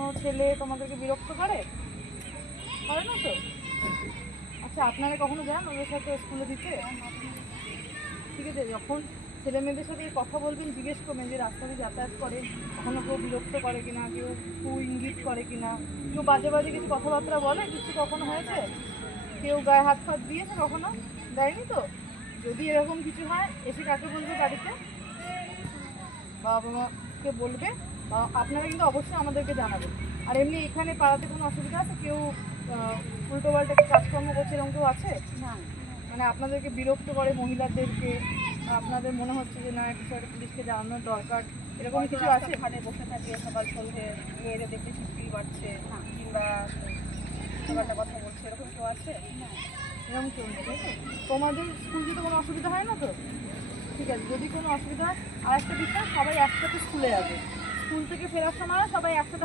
কোনো ছেলে তোমাদেরকে বিরক্ত করে না তো? আচ্ছা, আপনারা কখনো যান ওদের সাথে স্কুলে দিতে? ঠিক আছে, যখন ছেলে মেয়েদের সাথে কথা বলবেন জিজ্ঞেস করবেন যে রাস্তা দিয়ে যাতায়াত করে কখনো কেউ বিরক্ত করে কিনা, কেউ ইঙ্গিত করে কিনা, কেউ বাজে বাজে কিছু কথাবার্তা বলে, কিছু কখনো হয়েছে? কেউ গায়ে হাত ফাত দিয়েছে কখনো? দেয়নি তো? যদি এরকম কিছু হয় এসে কাকে বলবে বাড়িতে? বাবা মাকে বলবে। আপনারা কিন্তু অবশ্যই আমাদেরকে জানাবেন। আর এমনি এখানে পাড়াতে কোনো অসুবিধা আছে? কেউ উল্টো পাল্টা কাজকর্ম করছে এরকম কেউ আছে? না, মানে আপনাদেরকে বিরক্ত করে মহিলাদেরকে, আপনাদের মনে হচ্ছে যে না কিছু একটা পুলিশকে জানানোর দরকার, এরকম কিছু আছে? ঘাটে বসে থাকে সকাল সন্ধে মেয়েদের দেখতে ছিটকিরি বাড়ছে কিংবা একটা কথা বলছে, এরকম কেউ আছে? এরকম কেউ নেই, তাই তো? তোমাদের স্কুল যেতে কোনো অসুবিধা হয় না তো? ঠিক আছে, যদি কোনো অসুবিধা হয় আর একটা বিষয়, সবাই একসাথে স্কুলে যাবে। স্কুল থেকে ফেরার সময় সবাই একসাথে